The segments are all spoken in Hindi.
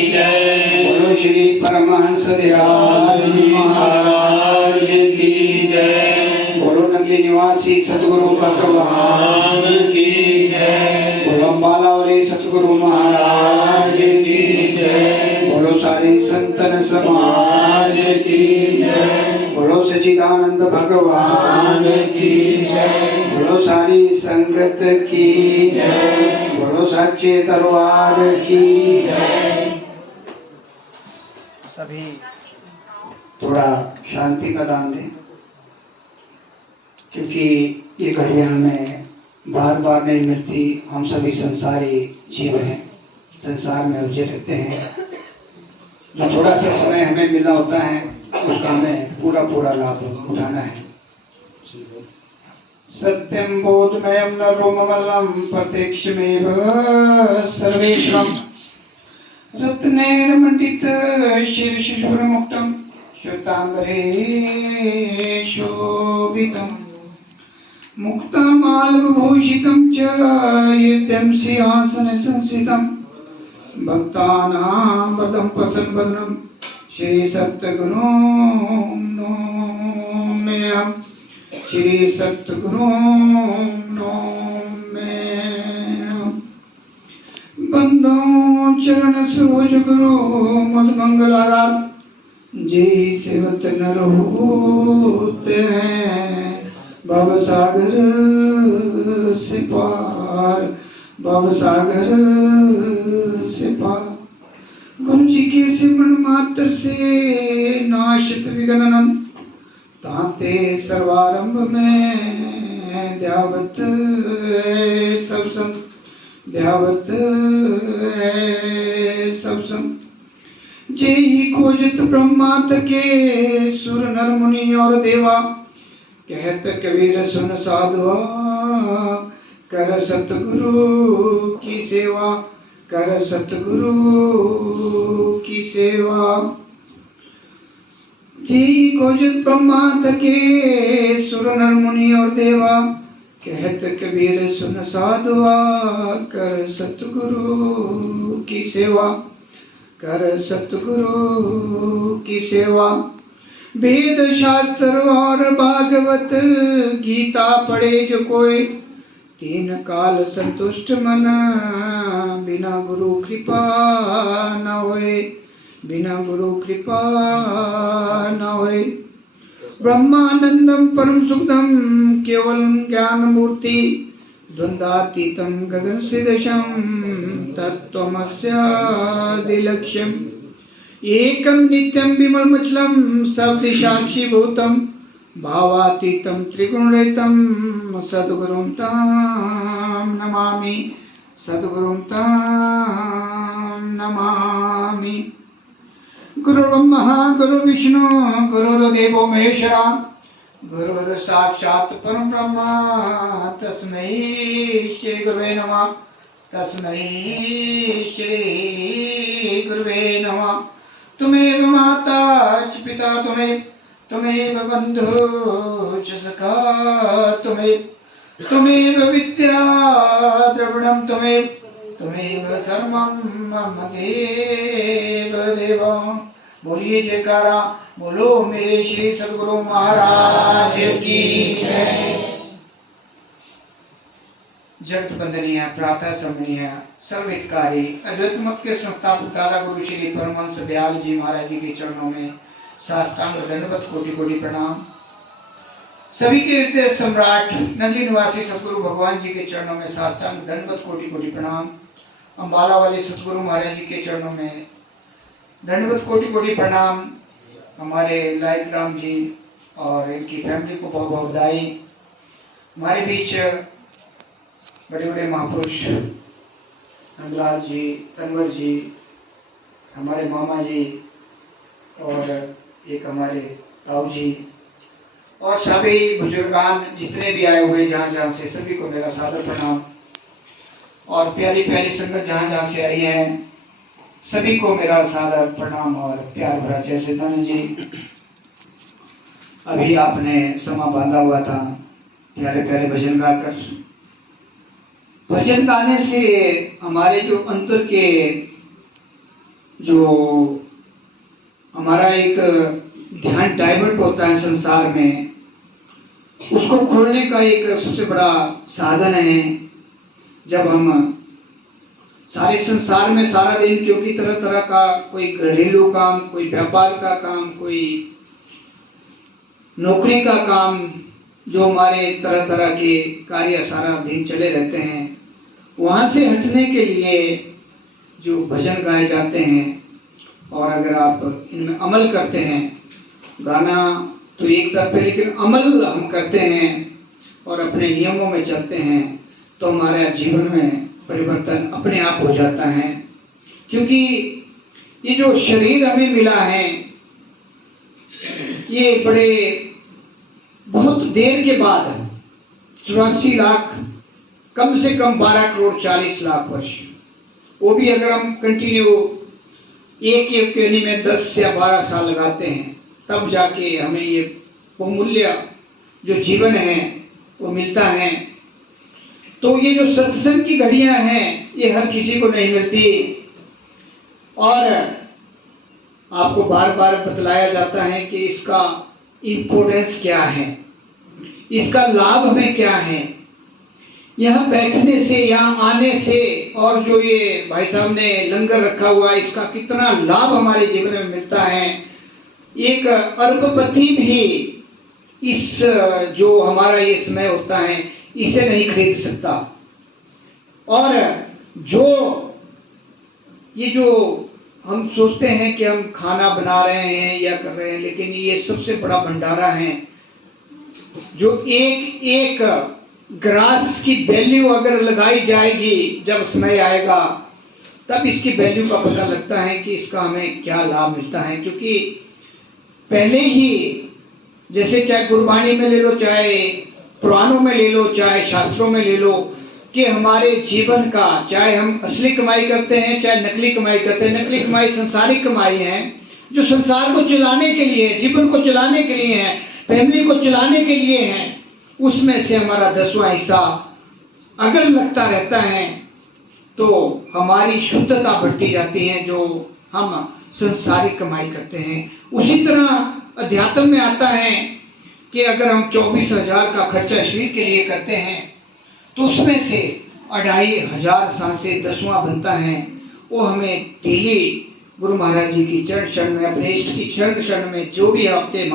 जय। बोलो श्री परमहंस दयाल जी महाराज की जय। बोलो नगली निवासी सतगुरु भगवान की जय। बोलो अम्बाला वाले सतगुरु महाराज की जय। बोलो सारे संतन समाज की जय। बोलो सच्चिदानंद भगवान की जय। बोलो सारी संगत की जय। बोलो सच्चे दरबार की जय। सभी थोड़ा शांति का दान दें, क्योंकि ये घड़ियां हमें बार बार नहीं मिलती। हम सभी संसारी जीव हैं, संसार में उलझे रहते हैं। जो थोड़ा सा समय हमें मिला होता है उसका हमें पूरा पूरा लाभ उठाना है। सत्यम बोधमयम नरोममलम प्रत्यक्षमेव सर्वेश्वरम् रत्नैर्मण्डित शीर्षशूरमुक्तं श्वेतांबरे शोभितं मुक्तमाल्यविभूषितं च कीर्त्यं सिंहासनसंस्थितं भक्तानां वरदं प्रसन्नवदनं श्री सद्गुरुं नौम्यहं श्री सद्गुरुं नौम्यहं। बंदो चरण सरोज गुरु मद मंगलागार जी सेवत नर होते हैं भव सागर से पार, भव सागर से पार। गुरु जी के सिमरण मात्र से नाशित विघ्न ताते सर्वारंभ में ध्यावत सब संत, ध्यावत सब संत। जेहि खोजत ब्रह्मात के सुर नर मुनि और देवा, कहत कबीर सुन साधुआ कर सतगुरु की सेवा, कर सतगुरु की सेवा। जेहि खोजत ब्रह्मात के सुर नर मुनि और देवा, कहत कबीर सुन साधुआ कर सतगुरु की सेवा, कर सतगुरु की सेवा। वेद शास्त्र और भागवत गीता पढ़े जो कोई, तीन काल संतुष्ट मन बिना गुरु कृपा न होए, बिना गुरु कृपा न होए। ब्रह्मानंदम परम सुखदम केवलम ज्ञान मूर्ति द्वंद्वातीतं गगन सदृशं तत्त्वमस्यादिलक्ष्यम् एकं नित्यं विमलमचलं सर्वदिशाक्षी भूतं भावातीतं त्रिगुणरहितं सद्गुरुं तां नमामि, सद्गुरुं तां नमामि। गुरु ब्रह्मा गुरु विष्णु गुरुर्देवो महेश्वरा, गुरुर् साक्षात् परम ब्रह्म तस्मै श्री गुरुवे नमः, तस्मै श्री गुरुवे नमः। तुमेव माता च पिता तुमेव, तुमेव बंधु च सखा तुमेव, तुमेव विद्या द्रविणं तुमेव, तुमेव सर्वं मम देव देव। बोलिए जयकारा, बोलो मेरे श्री सद्गुरु महाराज की जय। जगत बंदनीय प्रातः स्मरणीय सर्वहितकारी अद्वैत मत के संस्थापक दादा गुरु श्री परमहंस दयाल जी महाराज जी के चरणों में साष्टांग दंडवत कोटि कोटि प्रणाम। सभी के हृदय सम्राट नंदी निवासी सतगुरु भगवान जी के चरणों में साष्टांग दंडवत कोटि कोटि प्रणाम। अम्बाला वाले सतगुरु महाराज जी के चरणों में दंडवत कोटि कोटि प्रणाम। हमारे लाइक राम जी और इनकी फैमिली को बहुत बहुत बधाई। हमारे बीच बड़े बड़े महापुरुष नंदलाल जी, तनवर जी, हमारे मामा जी और एक हमारे ताऊ जी और सभी बुजुर्गान जितने भी आए हुए जहाँ जहाँ से, सभी को मेरा सादर प्रणाम। और प्यारी प्यारी संगत जहाँ जहाँ से आई है सभी को मेरा सादर प्रणाम और प्यार भरा जय श्री जी। अभी आपने समा बांधा हुआ था प्यारे प्यारे भजन गाकर। भजन गाने से हमारे जो अंतर के जो हमारा एक ध्यान डाइवर्ट होता है संसार में, उसको खोलने का एक सबसे बड़ा साधन है जब हम सारे संसार में सारा दिन, क्योंकि तरह तरह का कोई घरेलू काम, कोई व्यापार का काम, कोई नौकरी का काम, जो हमारे तरह तरह के कार्य सारा दिन चले रहते हैं, वहाँ से हटने के लिए जो भजन गाए जाते हैं, और अगर आप इनमें अमल करते हैं, गाना तो एक तरफ है लेकिन अमल हम करते हैं और अपने नियमों में चलते हैं, तो हमारे जीवन में परिवर्तन अपने आप हो जाता है। क्योंकि ये जो शरीर हमें मिला है, ये बहुत देर के बाद 84 लाख, कम से कम 12 करोड़ 40 लाख वर्ष, वो भी अगर हम कंटिन्यू एक योनि में 10 या 12 साल लगाते हैं, तब जाके हमें ये बहुमूल्य जो जीवन है वो मिलता है। तो ये जो सत्संग की घड़ियां हैं, ये हर किसी को नहीं मिलती, और आपको बार बार बतलाया जाता है कि इसका इम्पोर्टेंस क्या है, इसका लाभ हमें क्या है। यहाँ बैठने से, यहाँ आने से, और जो ये भाई साहब ने लंगर रखा हुआ है, इसका कितना लाभ हमारे जीवन में मिलता है। एक अरबपति भी इस जो हमारा ये समय होता है, इसे नहीं खरीद सकता। और जो हम सोचते हैं कि हम खाना बना रहे हैं या कर रहे हैं, लेकिन ये सबसे बड़ा भंडारा है। जो एक एक ग्रास की वैल्यू अगर लगाई जाएगी, जब समय आएगा तब इसकी वैल्यू का पता लगता है कि इसका हमें क्या लाभ मिलता है। क्योंकि पहले ही, जैसे चाहे गुरबाणी में ले लो, चाहे पुराणों में ले लो, चाहे शास्त्रों में ले लो, कि हमारे जीवन का, चाहे हम असली कमाई करते हैं चाहे नकली कमाई करते हैं, नकली कमाई संसारिक कमाई है जो संसार को चलाने के लिए, जीवन को चलाने के लिए है, फैमिली को चलाने के लिए है, उसमें से हमारा 10वां हिस्सा अगर लगता रहता है तो हमारी शुद्धता बढ़ती जाती है, जो हम संसारिक कमाई करते हैं। उसी तरह अध्यात्म में आता है कि अगर हम 24,000 का खर्चा शरीर के लिए करते हैं, तो उसमें से 2,500 सांसें 10वां बनता है, वो हमें डेली गुरु महाराज जी की चरण शरण में, अपने इष्ट की चरण शरण में, जो भी आपके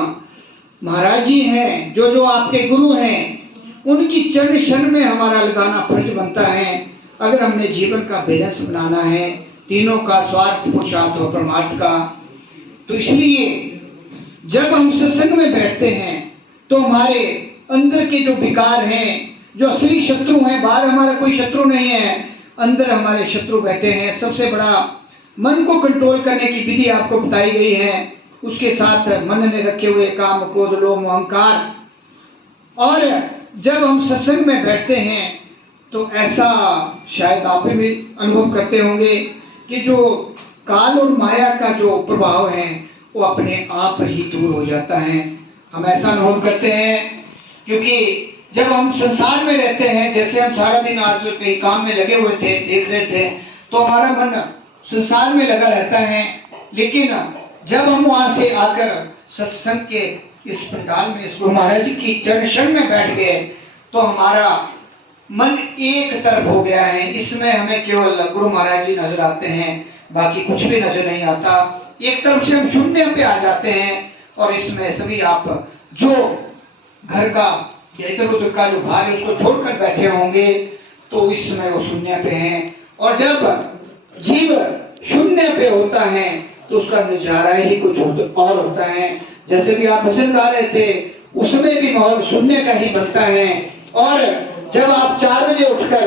महाराज जी हैं, जो आपके गुरु हैं, उनकी चरण शरण में हमारा लगाना फर्ज बनता है। अगर हमने जीवन का बैलेंस बनाना है, तीनों का, स्वार्थ, पुरुषार्थ और परमार्थ का। तो इसलिए जब हम सत्संग में बैठते हैं तो हमारे अंदर के जो विकार हैं, जो असली शत्रु हैं, बाहर हमारा कोई शत्रु नहीं है, अंदर हमारे शत्रु बैठे हैं। सबसे बड़ा मन को कंट्रोल करने की विधि आपको बताई गई है, उसके साथ मन ने रखे हुए काम, क्रोध, लोभ, अहंकार। और जब हम सत्संग में बैठते हैं तो ऐसा शायद आप भी अनुभव करते होंगे कि जो काल और माया का जो प्रभाव है वो अपने आप ही दूर हो जाता है। हम ऐसा अनुभव करते हैं क्योंकि जब हम संसार में रहते हैं, जैसे हम सारा दिन आज कई काम में लगे हुए थे, देख रहे थे, तो हमारा मन संसार में लगा रहता है। लेकिन जब हम वहां से आकर सत्संग के इस पंडाल में, इस गुरु महाराज जी की चरण शरण में बैठ गए, तो हमारा मन एक तरफ हो गया है। इसमें हमें केवल गुरु महाराज जी नजर आते हैं, बाकी कुछ भी नजर नहीं आता। एक तरफ से हम शून्य पे आ जाते हैं, और इसमें सभी आप जो घर का या इधर उधर का जो भार है उसको छोड़कर बैठे होंगे, तो इस समय वो शून्य पे हैं। और जब जीव शून्य पे होता है तो उसका नजारा ही कुछ और होता है। जैसे भी आप भजन गा रहे थे, उसमें भी माहौल शून्य का ही बनता है। और जब आप 4 बजे उठकर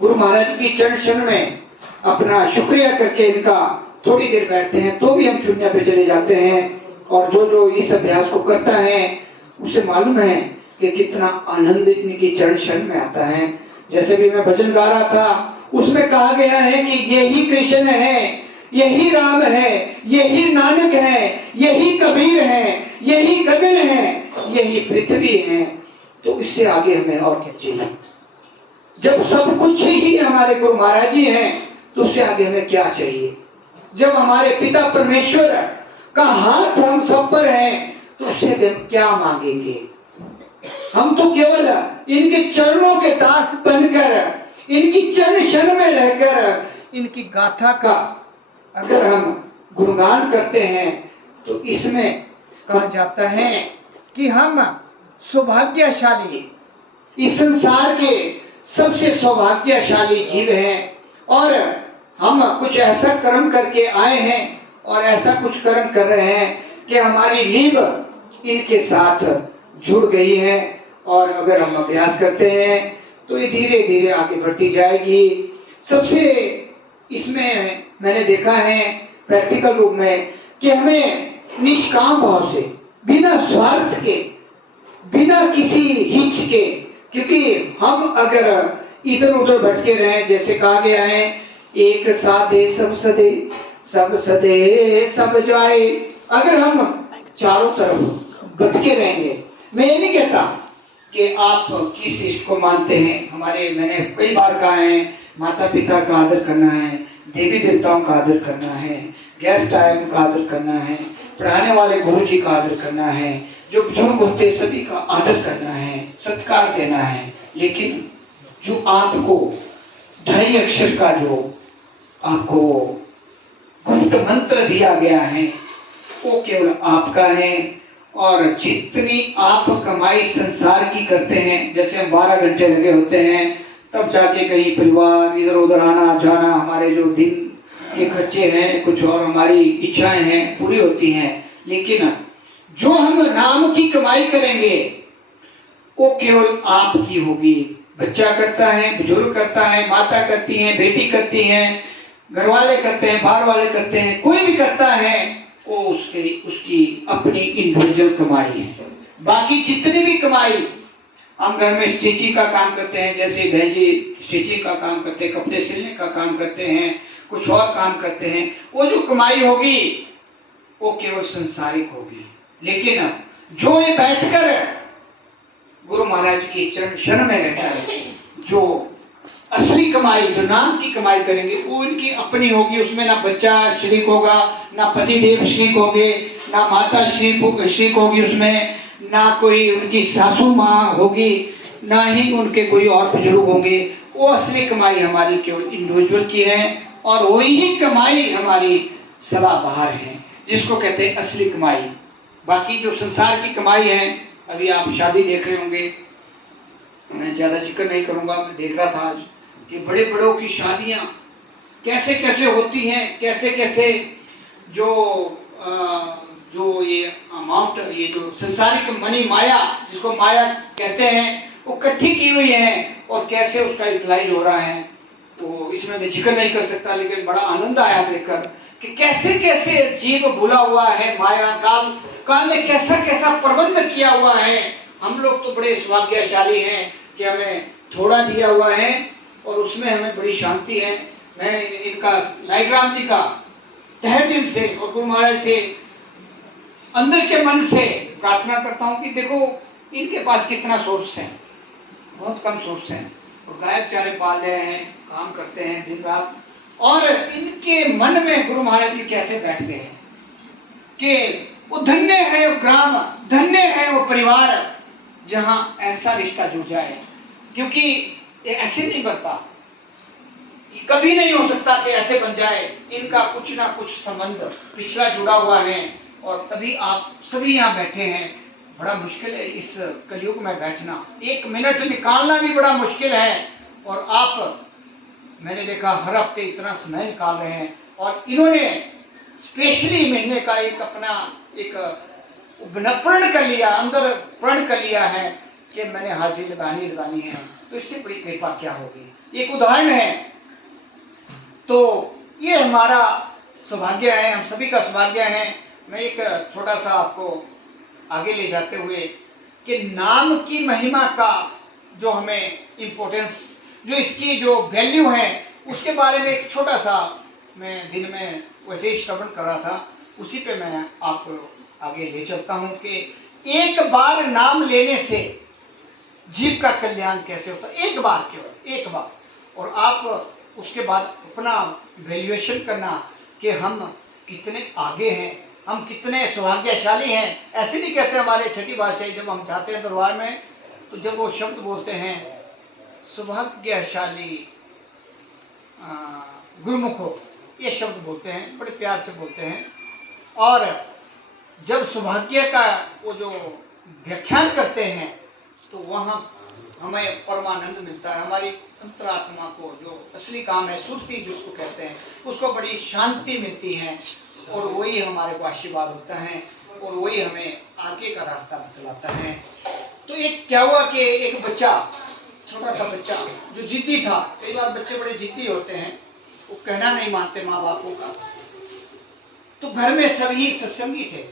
गुरु महाराज की चरण शरण में अपना शुक्रिया करके इनका थोड़ी देर बैठते हैं, तो भी हम शून्य पे चले जाते हैं। और जो इस अभ्यास को करता है उसे मालूम है कि कितना आनंद इनकी चरण शरण में आता है। जैसे भी मैं भजन गा रहा था, उसमें कहा गया है कि यही कृष्ण है, यही राम है, यही नानक है, यही कबीर है, यही गगन है, यही पृथ्वी है। तो इससे आगे हमें और क्या चाहिए? जब सब कुछ ही हमारे गुरु महाराज जी हैं, तो उससे आगे हमें क्या चाहिए? जब हमारे पिता परमेश्वर का हाथ हम सब पर है तो उससे हम क्या मांगेंगे? हम तो केवल इनके चरणों के दास बनकर, इनकी चरण शरण में रहकर, इनकी गाथा का अगर हम गुणगान करते हैं तो इसमें कहा जाता है कि हम सौभाग्यशाली, इस संसार के सबसे सौभाग्यशाली जीव हैं। और हम कुछ ऐसा कर्म करके आए हैं और ऐसा कुछ कर्म कर रहे हैं कि हमारी लीव इनके साथ जुड़ गई है। और अगर हम अभ्यास करते हैं तो ये धीरे धीरे आगे बढ़ती जाएगी। सबसे इसमें मैंने देखा है प्रैक्टिकल रूप में कि हमें निष्काम भाव से, बिना स्वार्थ के, बिना किसी हिच के, क्योंकि हम अगर इधर उधर भटके रहे, जैसे कहा गया है एक साधे सब सदे, सब सदे सब जाए, अगर हम चारों तरफ भटके रहेंगे, मैं ये नहीं कहता कि आप किस इष्ट को मानते हैं। मैंने कई बार कहा है माता पिता का आदर करना है, देवी देवताओं का आदर करना है, गेस्ट आए उनका आदर करना है, पढ़ाने वाले गुरु जी का आदर करना है, जो बुजुर्ग होते सभी का आदर करना है, सत्कार देना है। लेकिन जो आपको 2.5 अक्षर का जो आपको गुप्त मंत्र दिया गया है वो केवल आपका है। और जितनी आप कमाई संसार की करते हैं, जैसे हम 12 घंटे लगे होते हैं तब जाके कहीं परिवार इधर उधर आना जाना, हमारे जो दिन के खर्चे हैं, कुछ और हमारी इच्छाएं हैं पूरी होती हैं। लेकिन जो हम नाम की कमाई करेंगे वो केवल आपकी होगी। बच्चा करता है, बुजुर्ग करता है, माता करती है, बेटी करती है, घर वाले करते हैं, बाहर वाले करते हैं, कोई भी करता है, वो उसकी अपनी इंडिविजुअल कमाई है। बाकी जितनी भी कमाई, हम घर में स्टिचिंग का काम करते हैं, जैसे बहन जी स्टिचिंग का काम करते हैं, कपड़े सिलने का काम करते हैं, कुछ और काम करते हैं, वो जो कमाई होगी वो केवल संसारिक होगी। लेकिन जो ये बैठकर गुरु महाराज की चरण शरण में रहता है, जो असली कमाई, जो नाम की कमाई करेंगे वो इनकी अपनी होगी। उसमें ना बच्चा शरीक होगा, ना पति देव शरीक होंगे, ना माता शरीक होगी, उसमें ना कोई उनकी सासू माँ होगी, ना ही उनके कोई और बुजुर्ग होंगे। वो असली कमाई हमारी केवल इंडिविजुअल की है और वही कमाई हमारी सदा बाहर है, जिसको कहते हैं असली कमाई। बाकी जो संसार की कमाई है, अभी आप शादी देख रहे होंगे, मैं ज़्यादा जिक्र नहीं करूँगा, मैं देख रहा था आज कि बड़े बड़ों की शादियाँ कैसे कैसे होती हैं, कैसे कैसे जो ये अमाउंट, ये जो संसारिक मनी माया जिसको माया कहते हैं, वो इकट्ठी की हुई है और कैसे उसका यूटिलाइज हो रहा है, तो इसमें मैं जिक्र नहीं कर सकता। लेकिन बड़ा आनंद आया देखकर कि कैसे कैसे जीव भूला हुआ है, माया काल ने कैसा कैसा प्रबंध किया हुआ है। हम लोग तो बड़े सौभाग्यशाली हैं कि हमें थोड़ा दिया हुआ है और उसमें हमें बड़ी शांति है। मैं इनका लाइग्राम जी का तहे दिल से और गुरु महाराज से अंदर के मन से प्रार्थना करता हूँ कि देखो इनके पास कितना सोर्स है, बहुत कम सोर्स है, और गाय चारे पाल रहे हैं, काम करते हैं दिन रात, और इनके मन में गुरु महाराज जी कैसे बैठ गए हैं कि वो धन्य है वो ग्राम, धन्य है वो परिवार जहाँ ऐसा रिश्ता जुड़ जाए। क्योंकि ये ऐसे नहीं बनता, ये कभी नहीं हो सकता कि ऐसे बन जाए। इनका कुछ ना कुछ संबंध पिछला जुड़ा हुआ है और तभी आप सभी यहाँ बैठे हैं। बड़ा मुश्किल है इस कलयुग में बैठना, 1 मिनट निकालना भी बड़ा मुश्किल है। और आप, मैंने देखा हर हफ्ते इतना समय निकाल रहे हैं, और इन्होंने स्पेशली महीने का एक अपना एक प्रण कर लिया, अंदर प्रण कर लिया है कि मैंने हाजिरी लगानी है। तो इससे बड़ी कृपा क्या होगी। एक उदाहरण है, तो ये हमारा सौभाग्य है, हम सभी का सौभाग्य है। मैं एक छोटा सा आपको आगे ले जाते हुए कि नाम की महिमा का जो हमें इम्पोर्टेंस, जो इसकी जो वैल्यू है, उसके बारे में एक छोटा सा मैं दिन में वैसे ही श्रवण कर रहा था, उसी पे मैं आपको आगे ले चलता हूँ कि एक बार नाम लेने से जीव का कल्याण कैसे होता है। एक बार, केवल एक बार, और आप उसके बाद अपना वैल्यूएशन करना कि हम कितने आगे हैं, हम कितने सौभाग्यशाली हैं। ऐसे नहीं कहते हमारे छठी भाषाई, जब हम जाते हैं दरबार में तो जब वो शब्द बोलते हैं सौभाग्यशाली गुरुमुखो, ये शब्द बोलते हैं, बड़े प्यार से बोलते हैं। और जब सौभाग्य का वो जो व्याख्यान करते हैं तो वहाँ हमें परमानंद मिलता है। हमारी अंतरात्मा को जो असली काम है, सुरती जिसको कहते हैं, उसको बड़ी शांति मिलती है और वही हमारे को आशीर्वाद होता है और वही हमें आगे का रास्ता बतलाता है। तो एक क्या हुआ कि एक बच्चा, छोटा सा बच्चा जो जिद्दी था, कई बार बच्चे बड़े जिद्दी होते हैं, वो कहना नहीं मानते माँ बापों का। तो घर में सभी सत्संगी थे,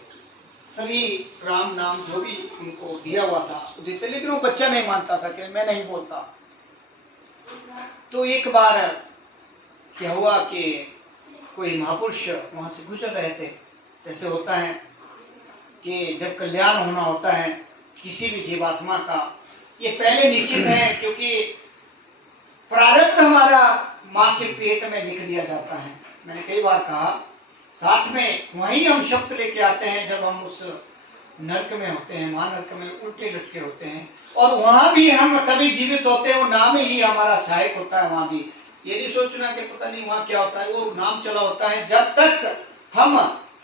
सभी राम नाम जो भी उनको दिया हुआ था वो देते, लेकिन वो बच्चा नहीं मानता था कि मैं नहीं बोलता। तो एक बार क्या हुआ कि कोई महापुरुष वहां से गुजर रहे थे। जैसे होता है कि जब कल्याण होना होता है किसी भी जीवात्मा का, ये पहले निश्चित है, क्योंकि प्रारब्ध हमारा माँ के पेट में लिख दिया जाता है। मैंने कई बार कहा, साथ में वहीं हम शब्द लेके आते हैं जब हम उस नरक में होते हैं, मां नरक में उल्टे लटके होते हैं, और वहां भी हम तभी जीवित होते हैं, वो नाम ही हमारा सहायक होता है। वहां भी ये नहीं सोचना कि पता नहीं वहां क्या होता है, वो नाम चला होता है। जब तक हम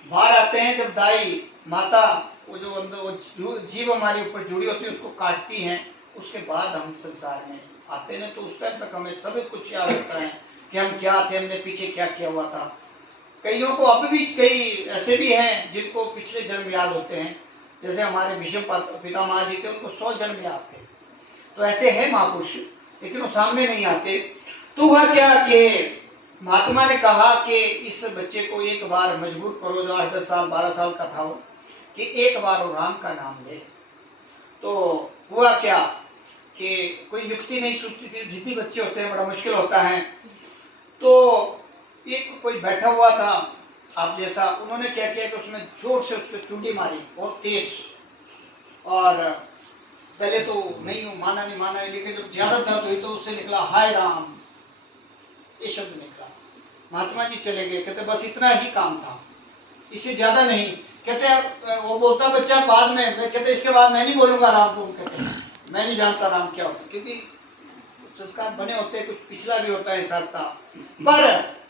बाहर आते हैं, जब दाई माता वो जो अंदर वो जीव हमारे ऊपर जुड़ी होती है उसको काटती हैं, उसके बाद हम संसार में आते हैं। तो उस टाइम तक हमें सब कुछ याद होता है कि हम क्या थे, हमने पीछे क्या किया हुआ था। कईयों को अब भी कई ऐसे भी हैं जिनको पिछले जन्म याद होते हैं, जैसे हमारे भीष्म पितामह जी थे, उनको 100 जन्म याद थे। तो ऐसे है महापुरुष, लेकिन वो सामने नहीं आते। तो वह क्या कि महात्मा ने कहा कि इस बच्चे को एक बार मजबूर करो, जो 8-10 साल 12 साल का था वो, कि एक बार वो राम का नाम ले। तो हुआ क्या कि कोई युक्ति नहीं सूझती थी, जिद्दी बच्चे होते हैं, बड़ा मुश्किल होता है। तो एक कोई बैठा हुआ था आप जैसा, उन्होंने क्या किया कि उसमें जोर से उसको चूड़ी मारी बहुत तेज, और पहले तो नहीं माना नहीं, लेकिन जब ज्यादा दर्द हुई तो उससे निकला हाय राम, ये शब्द निकला। महात्मा जी चले गए, कहते बस इतना ही काम था, इससे ज्यादा नहीं। कहते वो बोलता बच्चा बाद में, मैं कहते इसके बाद मैं नहीं बोलूंगा राम को। कहते मैं नहीं जानता राम क्या होता, क्योंकि संस्कार बने होते हैं, कुछ पिछला भी होता है हिसाब का। पर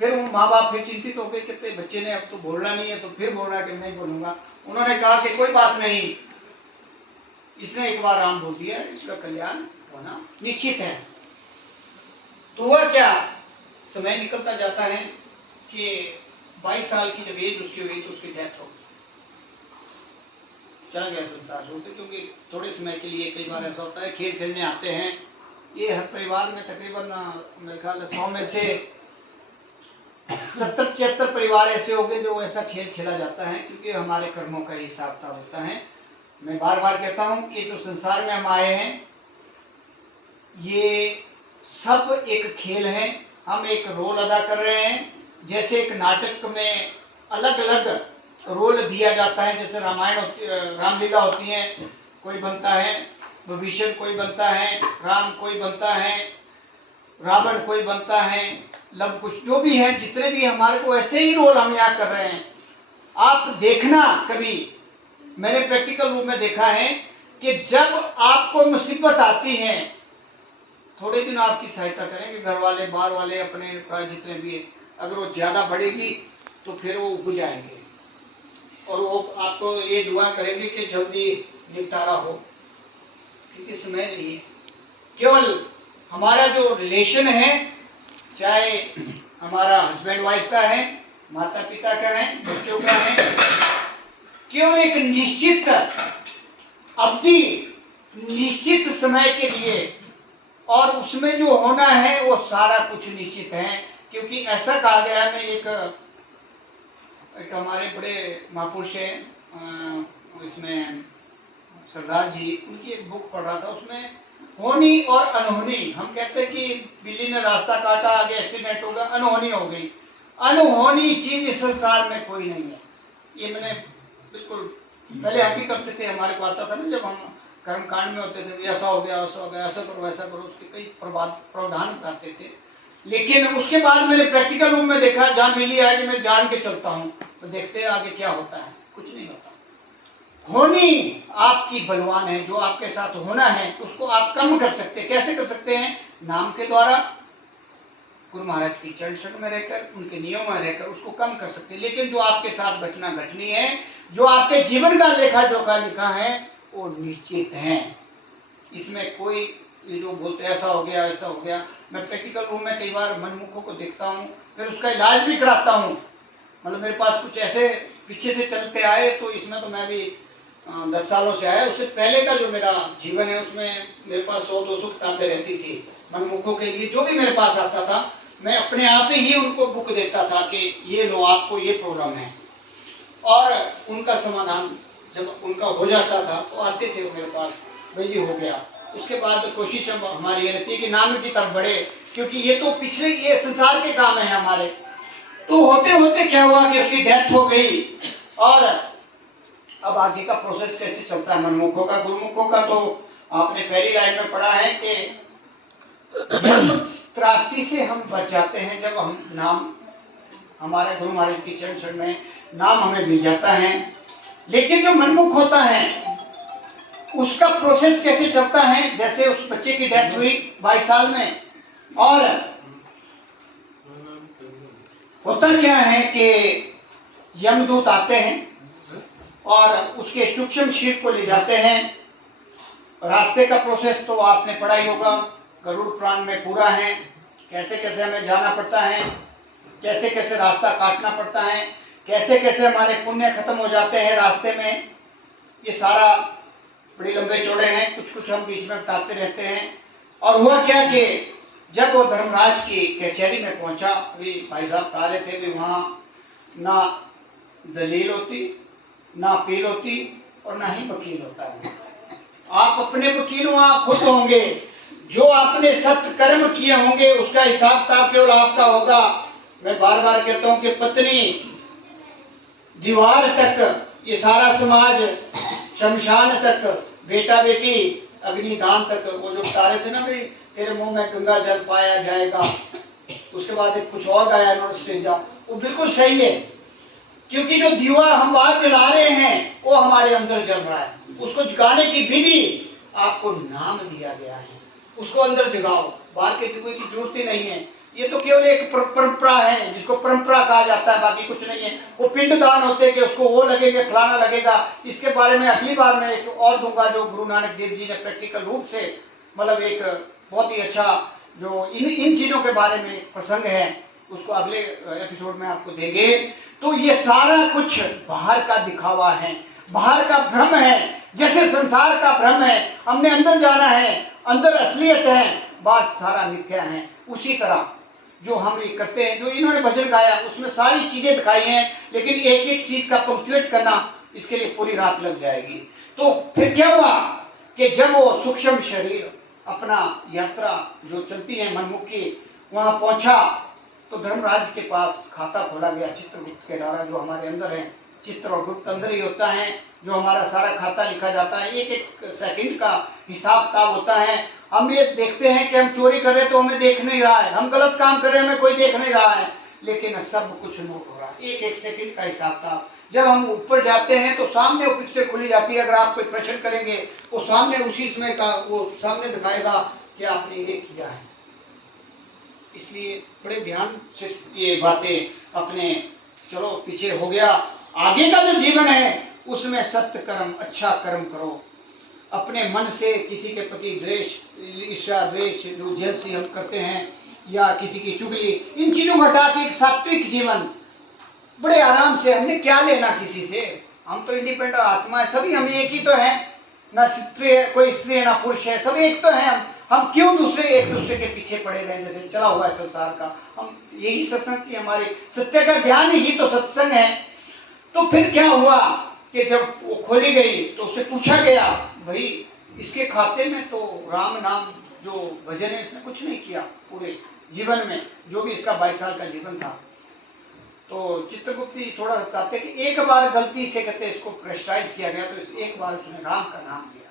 फिर वो माँ बाप फिर चिंतित हो गए, कहते बच्चे ने अब तो बोलना नहीं है, तो फिर बोल रहा है कि नहीं बोलूंगा। उन्होंने कहा कि कोई बात नहीं, इसने एक बार राम बोल दिया, इसका कल्याण होना निश्चित है। तो वह क्या समय निकलता जाता है कि 22 साल की जब एज उसकी हुई तो उसकी डेथ हो, चला गया संसार छोड़ के। क्योंकि थोड़े समय के लिए कई बार ऐसा होता है, खेल खेलने आते हैं, ये हर परिवार में तकरीबन मेरे ख्याल 100 में से 70-75 परिवार ऐसे हो गए जो ऐसा खेल खेला जाता है, क्योंकि हमारे कर्मों का हिसाब किताब होता है। मैं बार बार कहता हूँ कि जो संसार में हम आए हैं ये सब एक खेल है, हम एक रोल अदा कर रहे हैं। जैसे एक नाटक में अलग अलग रोल दिया जाता है, जैसे रामायण होती, रामलीला होती है, कोई बनता है विभीषण, कोई बनता है राम, कोई बनता है रावण, कोई बनता है लव, कुछ जो भी है, जितने भी हमारे को ऐसे ही रोल हम यहाँ कर रहे हैं। आप देखना, कभी मैंने प्रैक्टिकल रूप में देखा है कि जब आपको मुसीबत आती है, थोड़े दिन आपकी सहायता करेंगे घर वाले, बाहर वाले, अपने प्राय जितने भी है, अगर वो ज्यादा बढ़ेगी तो फिर वो उब जाएंगे और वो आपको ये दुआ करेंगे कि जल्दी निपटारा हो, क्योंकि समय नहीं है। केवल हमारा जो रिलेशन है, चाहे हमारा हस्बैंड वाइफ का है, माता पिता का है, बच्चों का है, केवल एक निश्चित अवधि, निश्चित समय के लिए, और उसमें जो होना है वो सारा कुछ निश्चित है। क्योंकि ऐसा कहा गया है, मैं एक हमारे बड़े महापुरुष हैं, इसमें सरदार जी, उनकी एक बुक पढ़ रहा था, उसमें होनी और अनहोनी, हम कहते हैं कि बिल्ली ने रास्ता काटा, आगे एक्सीडेंट होगा, अनहोनी हो गई। अनहोनी चीज इस संसार में कोई नहीं है। ये मैंने बिल्कुल पहले हम भी करते थे, हमारे को आता था ना, जब हम कर्मकांड में होते थे, ऐसा हो गया, ऐसा हो गया, ऐसा करो, ऐसा करो, उसके कई प्रावधान बताते थे। लेकिन उसके बाद मैंने प्रैक्टिकल रूप में देखा, जान मिली है कि मैं जान के चलता हूँ, तो देखते हैं आगे क्या होता है, कुछ नहीं होता। होनी आपकी बलवान है, जो आपके साथ होना है उसको आप कम कर सकते हैं। कैसे कर सकते हैं? नाम के द्वारा, गुरु महाराज की चरण शरण में रहकर, उनके नियम में रहकर उसको कम कर सकते हैं। लेकिन जो आपके साथ घटना घटनी है, जो आपके जीवन का लेखा जोखा लिखा है, वो निश्चित है। इसमें कोई ये जो बोलते ऐसा हो गया ऐसा हो गया, मैं प्रैक्टिकल रूम में कई बार मनमुखों को देखता हूँ, फिर उसका इलाज भी कराता हूँ। मतलब मेरे पास कुछ ऐसे पीछे से चलते आए, तो इसमें तो मैं भी 10 सालों से आया। उससे पहले का जो मेरा जीवन है उसमें मेरे पास 100-200 किताबें रहती थी मनमुखों के लिए। जो भी मेरे पास आता था मैं अपने आप ही उनको बुक देता था कि ये लो, आपको ये प्रॉब्लम है, और उनका समाधान जब उनका हो जाता था तो आते थे वो मेरे पास, भाई ये हो गया। उसके बाद कोशिश हमारी ये रहती है कि नाम की तरफ बढ़े, क्योंकि ये तो पिछले ये संसार के काम है हमारे। तो होते होते क्या हुआ कि उसकी डेथ हो गई, और अब आगे का प्रोसेस कैसे चलता है मनमुखों का, गुरुमुखों का, तो आपने पहली लाइन में पढ़ा है कि त्रासदी से हम बच जाते हैं जब हम नाम, हमारे गुरु महाराज की चरण शरण में नाम हमें मिल जाता है। लेकिन जो मनमुख होता है उसका प्रोसेस कैसे चलता है? जैसे उस बच्चे की डेथ हुई 22 साल में, और होता क्या है कि यमदूत आते हैं और उसके सूक्ष्म शरीर को ले जाते हैं। रास्ते का प्रोसेस तो आपने पढ़ा ही होगा, गरुड़ पुराण में पूरा है, कैसे कैसे हमें जाना पड़ता है, कैसे कैसे रास्ता काटना पड़ता है, कैसे कैसे हमारे पुण्य खत्म हो जाते हैं रास्ते में। ये सारा बड़े लंबे चौड़े हैं, कुछ कुछ हम बीच में बताते रहते हैं। और हुआ क्या कि जब वो धर्मराज की कचहरी में पहुंचा, अभी भाई साहब कह रहे थे कि वहाँ ना दलील होती, ना अपील होती, और ना ही वकील होता है। आप अपने वकील वहाँ खुद होंगे, जो आपने सत्य कर्म किए होंगे उसका हिसाब किताब केवल आपका होगा। मैं बार बार कहता हूँ कि पत्नी दीवार तक, ये सारा समाज शमशान तक, बेटा बेटी अग्निदान तक। वो जो बता रहे थे ना भाई, तेरे मुंह में गंगा जल पाया जाएगा, उसके बाद एक कुछ और गाया उन्होंने स्टेजा, वो बिल्कुल सही है। क्योंकि जो दीवा हम बाहर जला रहे हैं वो हमारे अंदर जल रहा है, उसको जगाने की विधि आपको नाम दिया गया है, उसको अंदर जगाओ। बाहर के दीवे की जरूरत ही नहीं है। ये तो केवल एक परंपरा है, जिसको परंपरा कहा जाता है, बाकी कुछ नहीं है। वो पिंडदान होते हैं कि उसको वो लगेगा, फलाना लगेगा। इसके बारे में अगली बार मैं एक और दूंगा, जो गुरु नानक देव जी ने प्रैक्टिकल रूप से, मतलब एक बहुत ही अच्छा जो इन चीज़ों के बारे में प्रसंग है, उसको अगले एपिसोड में आपको देंगे। तो ये सारा कुछ बाहर का दिखावा है, बाहर का भ्रम है। जैसे संसार का भ्रम है, हमने अंदर जाना है, अंदर असलियत है, बाहर सारा मिथ्या है। उसी तरह जो हम ये करते हैं, जो इन्होंने भजन गाया उसमें सारी चीजें दिखाई हैं, लेकिन एक एक चीज का पंक्चुएट करना, इसके लिए पूरी रात लग जाएगी। तो फिर क्या हुआ कि जब वो सूक्ष्म शरीर अपना यात्रा जो चलती है मनमुख की, वहां पहुंचा, तो धर्मराज के पास खाता खोला गया चित्रगुप्त के द्वारा। जो हमारे अंदर है, चित्र और गुप्त अंदर ही होता है, जो हमारा सारा खाता लिखा जाता है, एक एक सेकंड का हिसाब किताब होता है। हम ये देखते हैं कि हम चोरी कर रहे तो हमें देख नहीं रहा है, हम गलत काम कर रहे हैं हमें कोई देख नहीं रहा है, लेकिन सब कुछ नोट हो रहा है, एक एक सेकंड का हिसाब किताब। जब हम ऊपर जाते हैं तो सामने वो पिक्चर खुली जाती है। अगर आप कोई प्रश्न करेंगे वो सामने उसी समय का वो सामने दिखाएगा कि आपने ये किया है। इसलिए बड़े ध्यान से ये बातें अपने, चलो पीछे हो गया, आगे का जो जीवन है उसमें सत्य कर्म, अच्छा कर्म करो। अपने मन से किसी के प्रति द्वेष, ईर्ष्या, द्वेष, जो जेलसी हम करते हैं, या किसी की चुगली, इन चीजों को हटा के एक सात्विक जीवन, बड़े आराम से, हमने क्या लेना किसी से, हम तो इंडिपेंडेंट आत्मा है, सभी हम एक ही तो है, ना स्त्री है, कोई स्त्री है ना पुरुष है, सब एक तो है। हम क्यों एक दूसरे के पीछे पड़े रहे, जैसे चला हुआ है संसार का। हम यही सत्संग की, हमारे सत्य का ज्ञान ही तो सत्संग है। तो फिर क्या हुआ कि जब वो खोली गई तो उससे पूछा गया, भाई इसके खाते में तो राम नाम जो भजन है इसने कुछ नहीं किया पूरे जीवन में, जो भी इसका 22 साल का जीवन था। तो चित्रगुप्त जी थोड़ा बताते कि एक बार गलती से कहते इसको प्रेशराइज किया गया, तो एक बार उसने राम का नाम लिया।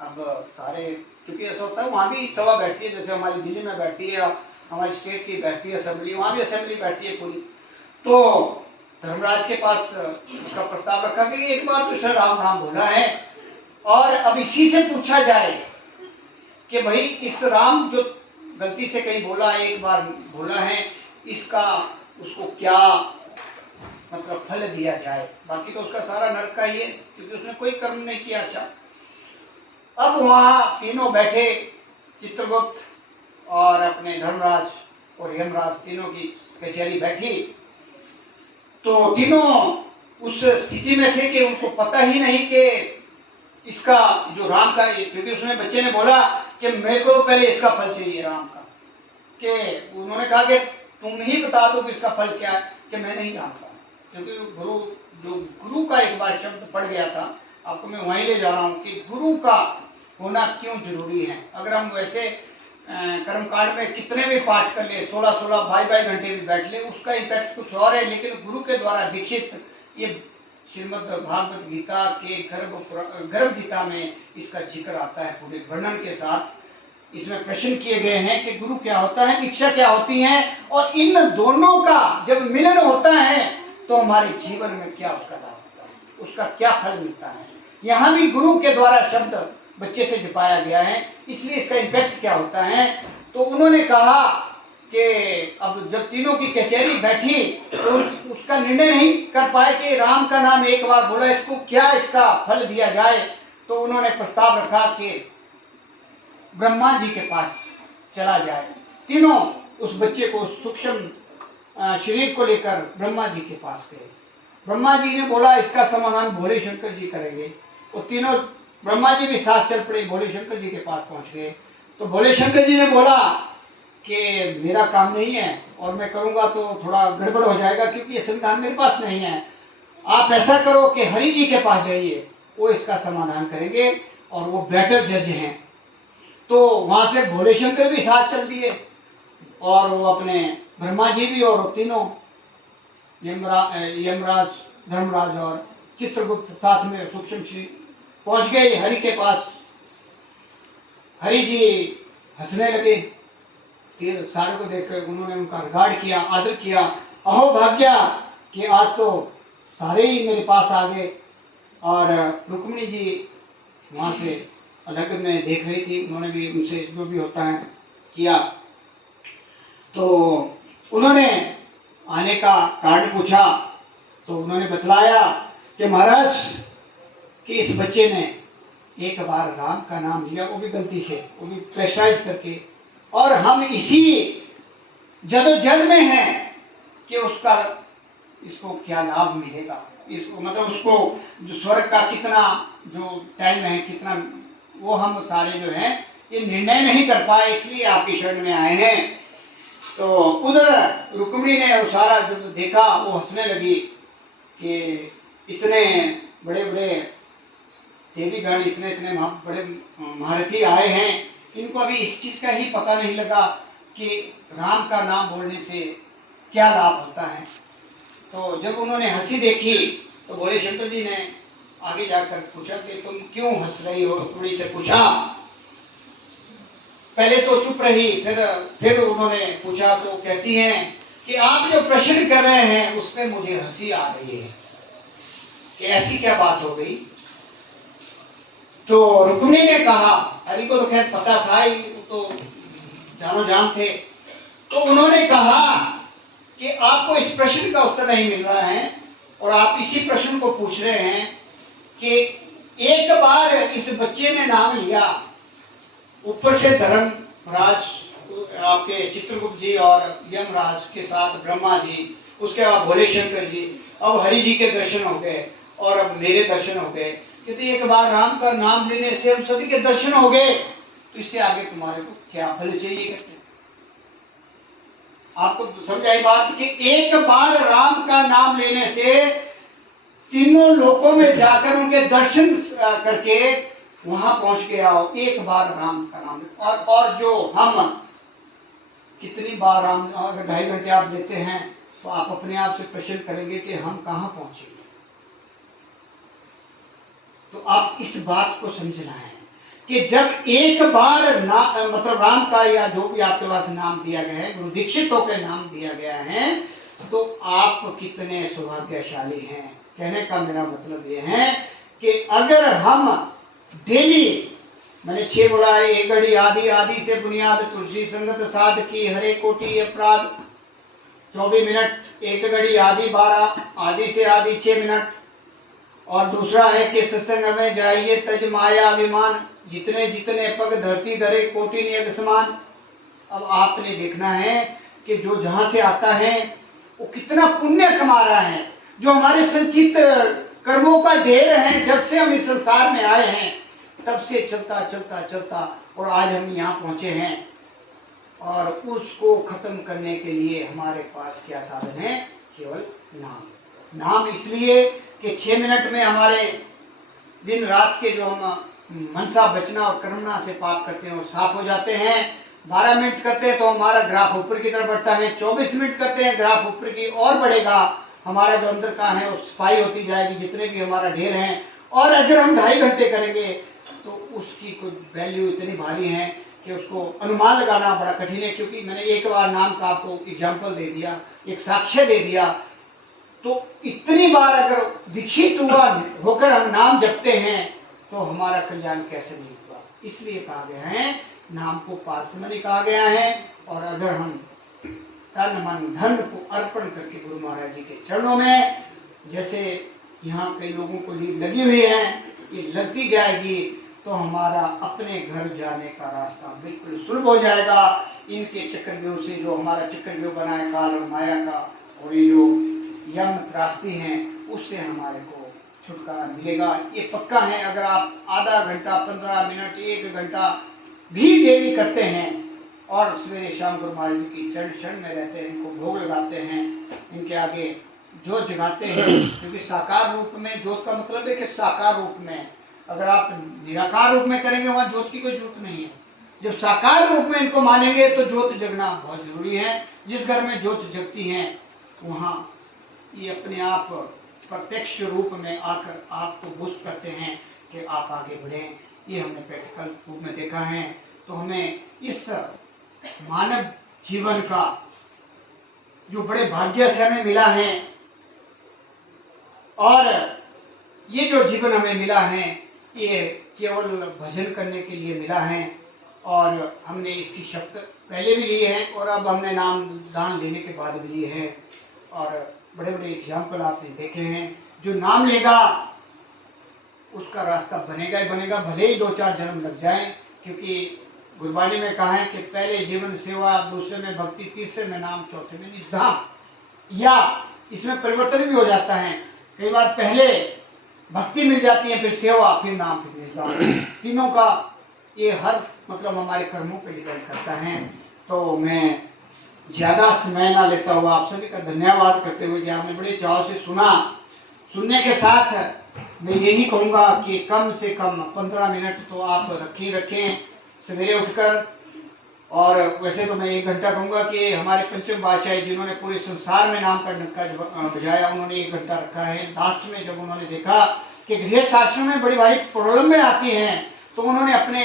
अब सारे, क्योंकि ऐसा होता है वहाँ भी सभा बैठती है, जैसे हमारी दिल्ली में बैठती है, हमारी स्टेट की बैठती है असेंबली, वहाँ भी असेंबली बैठती है पूरी। तो धर्मराज के पास उसका प्रस्ताव रखा कि एक बार तो सर राम राम बोला है, और अब इसी से पूछा जाए कि भाई इस राम जो गलती से कहीं बोला है, एक बार बोला है, इसका उसको क्या मतलब फल दिया जाए। बाकी तो उसका सारा नरक का ही है, क्योंकि उसने कोई कर्म नहीं किया अच्छा। अब वहाँ तीनों बैठे, चित्रगुप्त और अपने धर्मराज और यमराज, तीनों की कचहरी बैठी। तो तीनों उस स्थिति में थे कि उनको पता ही नहीं कि इसका जो राम का, क्योंकि उसमें बच्चे ने बोला कि मेरे को पहले इसका फल चाहिए राम का, कि उन्होंने कहा कि तुम ही बता दो कि इसका फल क्या है, कि मैं नहीं जानता, क्योंकि गुरु का एक बार शब्द पड़ गया था। आपको मैं वहीं ले जा रहा हूँ कि गुरु का होना क्यों जरूरी है। अगर हम वैसे कर्मकांड में कितने भी पाठ कर ले, 16-16 22 घंटे भी बैठ ले, उसका इम्पैक्ट कुछ और है। लेकिन गुरु के द्वारा दीक्षित, ये श्रीमद् भागवत गीता के गर्भ गीता में इसका जिक्र आता है पूरे वर्णन के साथ। इसमें प्रश्न किए गए हैं कि गुरु क्या होता है, दीक्षा क्या होती है, और इन दोनों का जब मिलन होता है तो हमारे जीवन में क्या उसका लाभ होता है, उसका क्या फल मिलता है। यहाँ भी गुरु के द्वारा शब्द बच्चे से जपाया गया है, इसलिए इसका इम्पैक्ट क्या होता है। तो उन्होंने कहा कि अब जब तीनों की कचहरी बैठी तो उसका निर्णय नहीं कर पाए कि राम का नाम एक बार बोला, इसको क्या इसका फल दिया जाए। तो उन्होंने प्रस्ताव रखा कि ब्रह्मा जी के पास चला जाए। तीनों उस बच्चे को सूक्ष्म शरीर को लेकर ब्रह्मा जी के पास गए। ब्रह्मा जी ने बोला इसका समाधान भोले शंकर जी करेंगे। वो तीनों ब्रह्मा जी भी साथ चल पड़े, भोले शंकर जी के पास पहुंच गए। तो भोले शंकर जी ने बोला कि मेरा काम नहीं है, और मैं करूंगा तो थोड़ा गड़बड़ हो जाएगा, क्योंकि ये संविधान मेरे पास नहीं है। आप ऐसा करो कि हरि जी के पास जाइए, वो इसका समाधान करेंगे और वो बेटर जज हैं। तो वहां से भोले शंकर भी साथ चल दिए, और वो अपने ब्रह्मा जी भी, और तीनों यमराज, धर्मराज और चित्रगुप्त साथ में सूक्ष्म श्री पहुंच गए हरि के पास। हरि जी हंसने लगे, सारे को देखकर उन्होंने उनका रिगार्ड किया, आदर किया। अहो भाग्या कि आज तो सारे ही मेरे पास आ गए। और रुक्मिणी जी वहाँ से अलग में देख रही थी, उन्होंने भी उनसे जो भी होता है किया। तो उन्होंने आने का कारण पूछा, तो उन्होंने बतलाया कि महाराज कि इस बच्चे ने एक बार राम का नाम लिया, वो भी गलती से, वो भी प्रेशराइज करके, और हम इसी जदोजहद में हैं कि उसका इसको क्या लाभ मिलेगा, इसको मतलब उसको जो स्वर्ग का कितना जो टाइम है, कितना वो हम सारे जो हैं ये निर्णय नहीं कर पाए, इसलिए आपकी शरण में आए हैं। तो उधर रुक्मिणी ने वो सारा जब देखा, वो हंसने लगी कि इतने बड़े बड़े देवीगण, इतने इतने बड़े महारथी आए हैं, इनको अभी इस चीज़ का ही पता नहीं लगा कि राम का नाम बोलने से क्या लाभ होता है। तो जब उन्होंने हंसी देखी तो भोले शंकर जी ने आगे जाकर पूछा कि तुम क्यों हंस रही हो, रुक्मिणी से पूछा। पहले तो चुप रही, फिर उन्होंने पूछा तो कहती हैं कि आप जो प्रश्न कर रहे हैं उस पर मुझे हंसी आ रही है कि ऐसी क्या बात हो गई। तो रुक्मिणी ने कहा, हरि को तो खैर पता था ही, तो जानो जान थे। तो उन्होंने कहा कि आपको इस प्रश्न का उत्तर नहीं मिल रहा है, और आप इसी प्रश्न को पूछ रहे हैं कि एक बार इस बच्चे ने नाम लिया, ऊपर से धर्मराज आपके चित्रगुप्त जी और यमराज के साथ ब्रह्मा जी, उसके बाद भोले शंकर जी, अब हरि जी के दर्शन हो गए और अब मेरे दर्शन हो गए। कहते एक बार राम का नाम लेने से हम सभी के दर्शन हो गए, तो इससे आगे तुम्हारे को क्या फल चाहिए। कहते आपको समझ आई बात कि एक बार राम का नाम लेने से तीनों लोकों में जाकर उनके दर्शन करके वहां पहुंच गया हो, एक बार राम का नाम। और जो हम कितनी बार राम, अगर 2.5 घंटे आप लेते हैं तो आप अपने आप से प्रश्न करेंगे कि हम कहां पहुंचेंगे। तो आप इस बात को समझना है कि जब एक बार मतलब राम का या जो भी आपके पास नाम दिया गया है, गुरु दीक्षित होकर नाम दिया गया है, तो आप कितने सौभाग्यशाली हैं। कहने का मेरा मतलब ये है कि अगर हम डेली, मैंने 6 बोला है, 1 घड़ी आदि, आदि से बुनियाद तुलसी संगत साध की, हरे कोटि अपराध 24 मिनट, 1 घड़ी आदि 12, आदि से आदि 6 मिनट। और दूसरा है कि सत्संग में जाइए तज माया अभिमान, जितने जितने पग धरती धरे कोटि नियग समान। अब आपने देखना है कि जो जहां से आता है वो कितना पुण्य कमा रहा है। जो हमारे संचित कर्मों का ढेर है, जब से हम इस संसार में आए हैं तब से चलता चलता चलता और आज हम यहाँ पहुंचे हैं। और उसको खत्म करने के लिए हमारे पास क्या साधन है? केवल नाम। नाम इसलिए कि 6 मिनट में हमारे दिन रात के जो हम मनसा बचना और कर्मणा से पाप करते हैं वो साफ हो जाते हैं। 12 मिनट करते हैं तो हमारा ग्राफ ऊपर की तरफ बढ़ता है। 24 मिनट करते हैं, ग्राफ ऊपर की और बढ़ेगा। हमारा जो अंदर का है वो सफाई होती जाएगी, जितने भी हमारा ढेर हैं। और अगर हम 2.5 घंटे करेंगे तो उसकी कोई वैल्यू इतनी भारी है कि उसको अनुमान लगाना बड़ा कठिन है। क्योंकि मैंने एक बार नाम का आपको एग्जाम्पल दे दिया, एक साक्ष्य दे दिया, तो इतनी बार अगर दीक्षित होकर हम नाम जपते हैं तो हमारा कल्याण कैसे नहीं हुआ। इसलिए कहा गया है, नाम को पारसमणि कहा गया है। और अगर हम तन मन धन को अर्पण करके गुरु महाराज जी के चरणों में, जैसे यहाँ कई लोगों को नींद लगी हुई है, ये लगती जाएगी तो हमारा अपने घर जाने का रास्ता बिल्कुल सुलभ हो जाएगा। इनके चक्रव्यूह से, जो हमारा चक्रव्यूह बना है काल और माया का, और ये जो यम त्रासदी हैं, उससे हमारे को छुटकारा मिलेगा, ये पक्का है। अगर आप आधा घंटा, 15 मिनट, 1 घंटा भी देरी करते हैं और सवेरे शाम गुरु महाराज जी की चरण शरण में रहते हैं, इनको भोग लगाते हैं, इनके आगे जोत जगाते हैं। क्योंकि साकार रूप में जोत का मतलब है कि साकार रूप में, अगर आप निराकार रूप में करेंगे वहाँ जोत की कोई जरूरत नहीं है। जब साकार रूप में इनको मानेंगे तो जोत जगना बहुत जरूरी है। जिस घर में जोत जगती है वहाँ ये अपने आप प्रत्यक्ष रूप में आकर आपको बुस्ट करते हैं कि आप आगे बढ़ें। ये हमने प्रैक्टिकल रूप में देखा है। तो हमें इस मानव जीवन का जो बड़े भाग्य से हमें मिला है, और ये जो जीवन हमें मिला है ये केवल भजन करने के लिए मिला है। और हमने इसकी शक्ति पहले भी ली है और अब हमने नाम दान लेने के बाद भी ली है। और बड़े बड़े एग्जाम्पल आपने देखे हैं। जो नाम लेगा उसका रास्ता बनेगा ही बनेगा, भले ही 2-4 जन्म लग जाएं। क्योंकि गुरबाणी में कहा है कि पहले जीवन सेवा, दूसरे में भक्ति, तीसरे में नाम, चौथे में निजधाम। या इसमें परिवर्तन भी हो जाता है। कई बार पहले भक्ति मिल जाती है, फिर सेवा, फिर नाम, फिर निजधाम। तीनों का ये हर मतलब हमारे कर्मों पर डिपेंड करता है। तो मैं ज़्यादा समय ना लेता हुआ आप सभी का धन्यवाद करते हुए कि आपने बड़े चाव से सुना। सुनने के साथ मैं यही कहूँगा कि कम से कम 15 मिनट तो आप रखें सवेरे उठकर। और वैसे तो मैं 1 घंटा कहूँगा कि हमारे पंचम बादशाह जिन्होंने पूरे संसार में नाम का डंका बजाया, उन्होंने 1 घंटा रखा है। लास्ट में जब उन्होंने देखा कि गृहस्थ आश्रम में बड़ी भारी प्रॉब्लम में आती हैं, तो उन्होंने अपने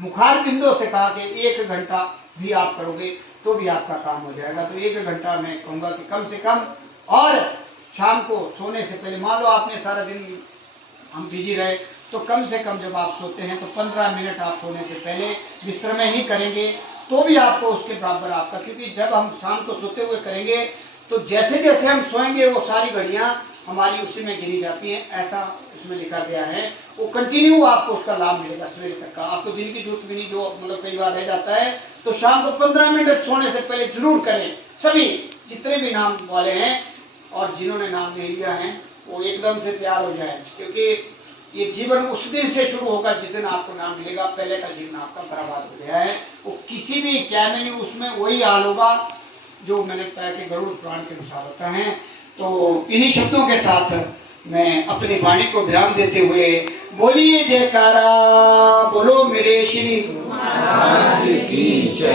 मुखार बिंदु से कहा कि 1 घंटा भी आप करोगे तो भी आपका काम हो जाएगा। तो 1 घंटा मैं कहूँगा कि कम से कम। और शाम को सोने से पहले, मान लो आपने सारा दिन हम बिजी रहे, तो कम से कम जब आप सोते हैं तो 15 मिनट आप सोने से पहले बिस्तर में ही करेंगे तो भी आपको उसके बराबर आपका। क्योंकि जब हम शाम को सोते हुए करेंगे तो जैसे जैसे हम सोएंगे वो सारी घड़ियाँ हमारी उसी में गिनी जाती हैं, ऐसा उसमें लिखा गया है। वो कंटिन्यू आपको उसका लाभ मिलेगा सवेरे तक का। आपको दिन की जरूरत भी नहीं, जो मतलब कई बार रह जाता है। तो शाम को 15 मिनट सोने से पहले जरूर करें। सभी जितने भी नाम वाले हैं और जिन्होंने नाम नहीं लिया है वो एकदम से तैयार हो जाए। क्योंकि ये जीवन उस दिन से शुरू होगा जिस दिन आपको नाम मिलेगा। पहले का जीवन आपका बर्बाद हो गया है। वो किसी भी क्या में नहीं, उसमें वही हाल होगा जो मैंने बताया कि गरुड़ पुराण के अनुसार होता है। तो इन्हीं शब्दों के साथ मैं अपनी वाणी को विराम देते हुए, बोलिए जयकारा, बोलो मेरे श्री महाराज की जय।